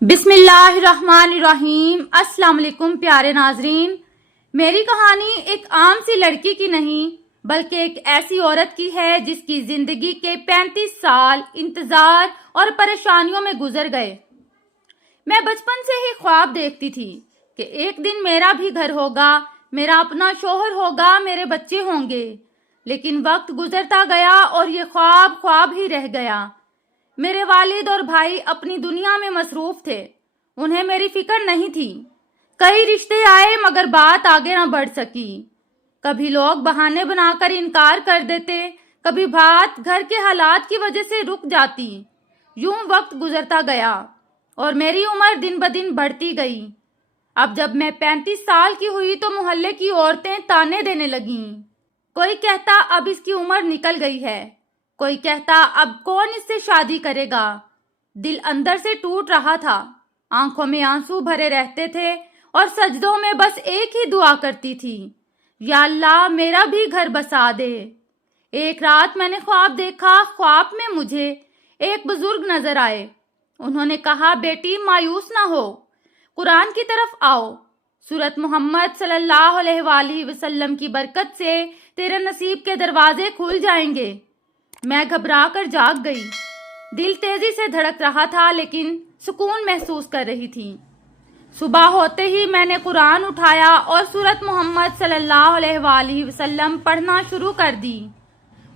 بسم اللہ الرحمن الرحیم۔ السلام علیکم پیارے ناظرین، میری کہانی ایک عام سی لڑکی کی نہیں بلکہ ایک ایسی عورت کی ہے جس کی زندگی کے 35 سال انتظار اور پریشانیوں میں گزر گئے۔ میں بچپن سے ہی خواب دیکھتی تھی کہ ایک دن میرا بھی گھر ہوگا، میرا اپنا شوہر ہوگا، میرے بچے ہوں گے، لیکن وقت گزرتا گیا اور یہ خواب خواب ہی رہ گیا۔ میرے والد اور بھائی اپنی دنیا میں مصروف تھے، انہیں میری فکر نہیں تھی۔ کئی رشتے آئے مگر بات آگے نہ بڑھ سکی۔ کبھی لوگ بہانے بنا کر انکار کر دیتے، کبھی بات گھر کے حالات کی وجہ سے رک جاتی۔ یوں وقت گزرتا گیا اور میری عمر دن بدن بڑھتی گئی۔ اب جب میں 35 سال کی ہوئی تو محلے کی عورتیں تانے دینے لگیں۔ کوئی کہتا اب اس کی عمر نکل گئی ہے، کوئی کہتا اب کون اس سے شادی کرے گا۔ دل اندر سے ٹوٹ رہا تھا، آنکھوں میں آنسو بھرے رہتے تھے اور سجدوں میں بس ایک ہی دعا کرتی تھی، یا اللہ میرا بھی گھر بسا دے۔ ایک رات میں نے خواب دیکھا، خواب میں مجھے ایک بزرگ نظر آئے۔ انہوں نے کہا بیٹی مایوس نہ ہو، قرآن کی طرف آؤ، سورت محمد صلی اللہ علیہ وآلہ وسلم کی برکت سے تیرے نصیب کے دروازے کھل جائیں گے۔ میں گھبرا کر جاگ گئی، دل تیزی سے دھڑک رہا تھا لیکن سکون محسوس کر رہی تھی۔ صبح ہوتے ہی میں نے قرآن اٹھایا اور سورت محمد صلی اللہ علیہ وآلہ وسلم پڑھنا شروع کر دی۔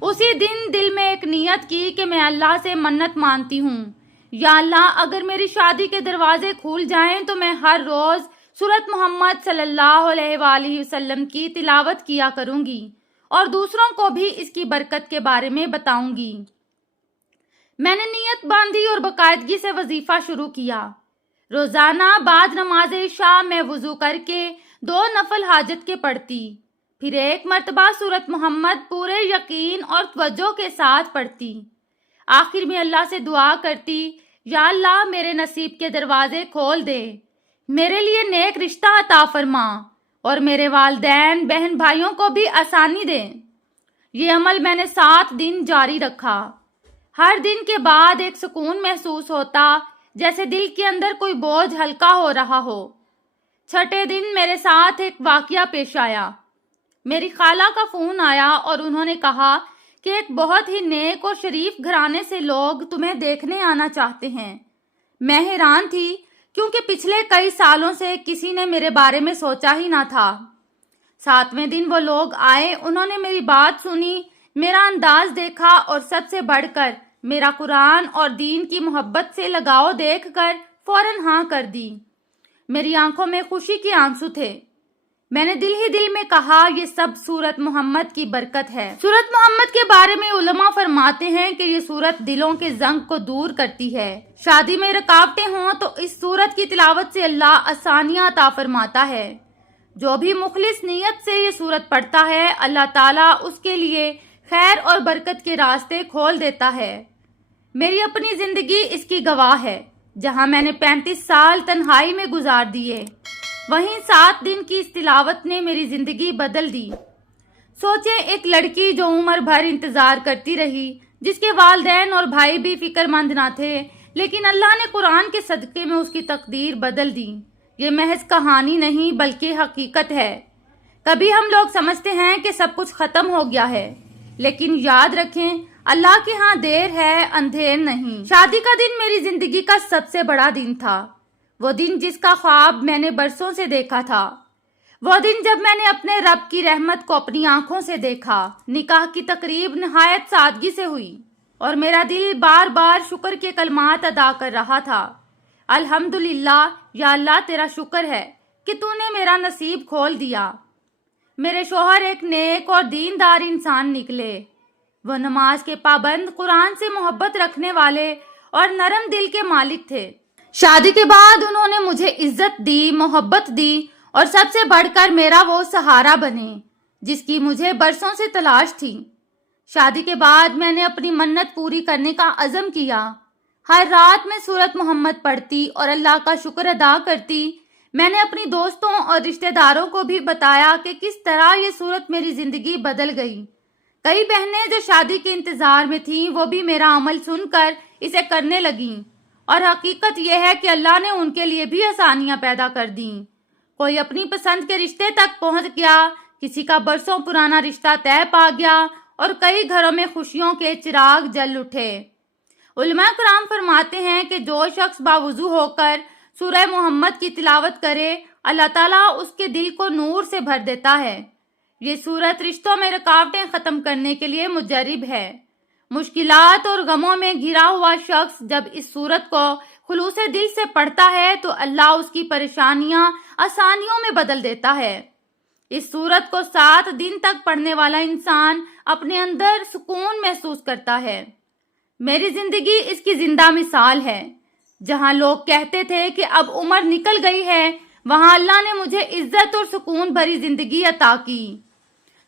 اسی دن دل میں ایک نیت کی کہ میں اللہ سے منت مانتی ہوں، یا اللہ اگر میری شادی کے دروازے کھول جائیں تو میں ہر روز سورت محمد صلی اللہ علیہ وآلہ وسلم کی تلاوت کیا کروں گی اور دوسروں کو بھی اس کی برکت کے بارے میں بتاؤں گی۔ میں نے نیت باندھی اور باقاعدگی سے وظیفہ شروع کیا۔ روزانہ بعد نماز عشاء میں وضو کر کے 2 نفل حاجت کے پڑھتی، پھر ایک مرتبہ سورت محمد پورے یقین اور توجہ کے ساتھ پڑھتی۔ آخر میں اللہ سے دعا کرتی، یا اللہ میرے نصیب کے دروازے کھول دے، میرے لیے نیک رشتہ عطا فرما اور میرے والدین بہن بھائیوں کو بھی آسانی دے۔ یہ عمل میں نے 7 دن جاری رکھا۔ ہر دن کے بعد ایک سکون محسوس ہوتا، جیسے دل کے اندر کوئی بوجھ ہلکا ہو رہا ہو۔ چھٹے دن میرے ساتھ ایک واقعہ پیش آیا۔ میری خالہ کا فون آیا اور انہوں نے کہا کہ ایک بہت ہی نیک اور شریف گھرانے سے لوگ تمہیں دیکھنے آنا چاہتے ہیں۔ میں حیران تھی کیونکہ پچھلے کئی سالوں سے کسی نے میرے بارے میں سوچا ہی نہ تھا۔ 7ویں دن وہ لوگ آئے، انہوں نے میری بات سنی، میرا انداز دیکھا اور سب سے بڑھ کر میرا قرآن اور دین کی محبت سے لگاؤ دیکھ کر فوراً ہاں کر دی۔ میری آنکھوں میں خوشی کے آنسو تھے۔ میں نے دل ہی دل میں کہا یہ سب سورت محمد کی برکت ہے۔ سورت محمد کے بارے میں علماء فرماتے ہیں کہ یہ سورت دلوں کے زنگ کو دور کرتی ہے۔ شادی میں رکاوٹیں ہوں تو اس سورت کی تلاوت سے اللہ آسانیاں عطا فرماتا ہے۔ جو بھی مخلص نیت سے یہ سورت پڑھتا ہے، اللہ تعالیٰ اس کے لیے خیر اور برکت کے راستے کھول دیتا ہے۔ میری اپنی زندگی اس کی گواہ ہے۔ جہاں میں نے 35 سال تنہائی میں گزار دیے، وہیں 7 دن کی اس تلاوت نے میری زندگی بدل دی۔ سوچیں ایک لڑکی جو عمر بھر انتظار کرتی رہی، جس کے والدین اور بھائی بھی فکر مند نہ تھے، لیکن اللہ نے قرآن کے صدقے میں اس کی تقدیر بدل دی۔ یہ محض کہانی نہیں بلکہ حقیقت ہے۔ کبھی ہم لوگ سمجھتے ہیں کہ سب کچھ ختم ہو گیا ہے، لیکن یاد رکھیں اللہ کے ہاں دیر ہے اندھیر نہیں۔ شادی کا دن میری زندگی کا سب سے بڑا دن تھا، وہ دن جس کا خواب میں نے برسوں سے دیکھا تھا، وہ دن جب میں نے اپنے رب کی رحمت کو اپنی آنکھوں سے دیکھا۔ نکاح کی تقریب نہایت سادگی سے ہوئی اور میرا دل بار بار شکر کے کلمات ادا کر رہا تھا۔ الحمدللہ، یا اللہ تیرا شکر ہے کہ تو نے میرا نصیب کھول دیا۔ میرے شوہر ایک نیک اور دیندار انسان نکلے، وہ نماز کے پابند، قرآن سے محبت رکھنے والے اور نرم دل کے مالک تھے۔ شادی کے بعد انہوں نے مجھے عزت دی، محبت دی اور سب سے بڑھ کر میرا وہ سہارا بنے جس کی مجھے برسوں سے تلاش تھی۔ شادی کے بعد میں نے اپنی منت پوری کرنے کا عزم کیا۔ ہر رات میں سورت محمد پڑھتی اور اللہ کا شکر ادا کرتی۔ میں نے اپنی دوستوں اور رشتہ داروں کو بھی بتایا کہ کس طرح یہ سورت میری زندگی بدل گئی۔ کئی بہنیں جو شادی کے انتظار میں تھیں وہ بھی میرا عمل سن کر اسے کرنے لگیں۔ اور حقیقت یہ ہے کہ اللہ نے ان کے لیے بھی آسانیاں پیدا کر دیں۔ کوئی اپنی پسند کے رشتے تک پہنچ گیا، کسی کا برسوں پرانا رشتہ طے پا گیا اور کئی گھروں میں خوشیوں کے چراغ جل اٹھے۔ علماء کرام فرماتے ہیں کہ جو شخص باوضو ہو کر سورہ محمد کی تلاوت کرے، اللہ تعالیٰ اس کے دل کو نور سے بھر دیتا ہے۔ یہ سورت رشتوں میں رکاوٹیں ختم کرنے کے لیے مجرب ہے۔ مشکلات اور غموں میں گھرا ہوا شخص جب اس سورت کو خلوص دل سے پڑھتا ہے تو اللہ اس کی پریشانیاں آسانیوں میں بدل دیتا ہے۔ اس سورت کو 7 دن تک پڑھنے والا انسان اپنے اندر سکون محسوس کرتا ہے۔ میری زندگی اس کی زندہ مثال ہے۔ جہاں لوگ کہتے تھے کہ اب عمر نکل گئی ہے، وہاں اللہ نے مجھے عزت اور سکون بھری زندگی عطا کی۔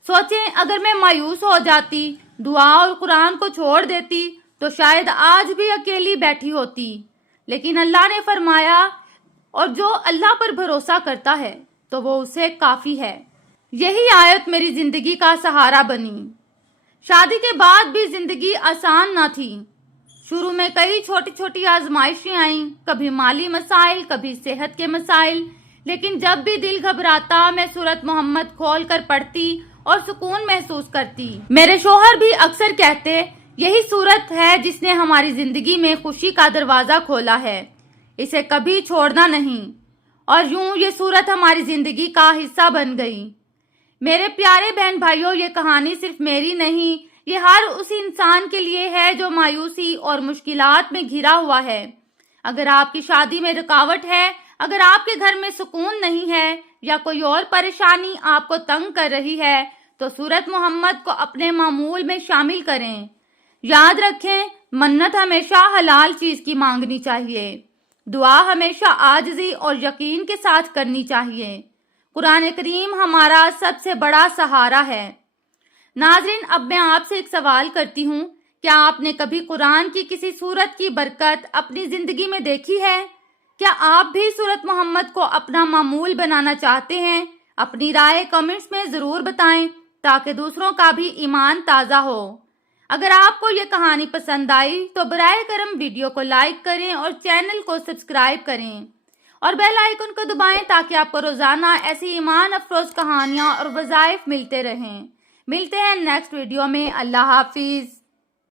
سوچیں اگر میں مایوس ہو جاتی، دعا اور قرآن کو چھوڑ دیتی تو شاید آج بھی اکیلی بیٹھی ہوتی، لیکن اللہ نے فرمایا اور جو اللہ پر بھروسہ کرتا ہے تو وہ اسے کافی ہے۔ یہی آیت میری زندگی کا سہارا بنی۔ شادی کے بعد بھی زندگی آسان نہ تھی۔ شروع میں کئی چھوٹی چھوٹی آزمائشیں آئیں، کبھی مالی مسائل، کبھی صحت کے مسائل، لیکن جب بھی دل گھبراتا میں سورت محمد کھول کر پڑھتی اور سکون محسوس کرتی۔ میرے شوہر بھی اکثر کہتے، یہی سورت ہے جس نے ہماری زندگی میں خوشی کا دروازہ کھولا ہے، اسے کبھی چھوڑنا نہیں۔ اور یوں یہ سورت ہماری زندگی کا حصہ بن گئی۔ میرے پیارے بہن بھائیوں، یہ کہانی صرف میری نہیں، یہ ہر اس انسان کے لیے ہے جو مایوسی اور مشکلات میں گھرا ہوا ہے۔ اگر آپ کی شادی میں رکاوٹ ہے، اگر آپ کے گھر میں سکون نہیں ہے یا کوئی اور پریشانی آپ کو تنگ کر رہی ہے تو سورت محمد کو اپنے معمول میں شامل کریں۔ یاد رکھیں، منت ہمیشہ حلال چیز کی مانگنی چاہیے۔ دعا ہمیشہ عاجزی اور یقین کے ساتھ کرنی چاہیے۔ قرآن کریم ہمارا سب سے بڑا سہارا ہے۔ ناظرین، اب میں آپ سے ایک سوال کرتی ہوں، کیا آپ نے کبھی قرآن کی کسی سورت کی برکت اپنی زندگی میں دیکھی ہے؟ کیا آپ بھی سورت محمد کو اپنا معمول بنانا چاہتے ہیں؟ اپنی رائے کمنٹس میں ضرور بتائیں تاکہ دوسروں کا بھی ایمان تازہ ہو۔ اگر آپ کو یہ کہانی پسند آئی تو براہ کرم ویڈیو کو لائک کریں اور چینل کو سبسکرائب کریں اور بیل آئیکن کو دبائیں تاکہ آپ کو روزانہ ایسی ایمان افروز کہانیاں اور وظائف ملتے رہیں۔ ملتے ہیں نیکسٹ ویڈیو میں۔ اللہ حافظ۔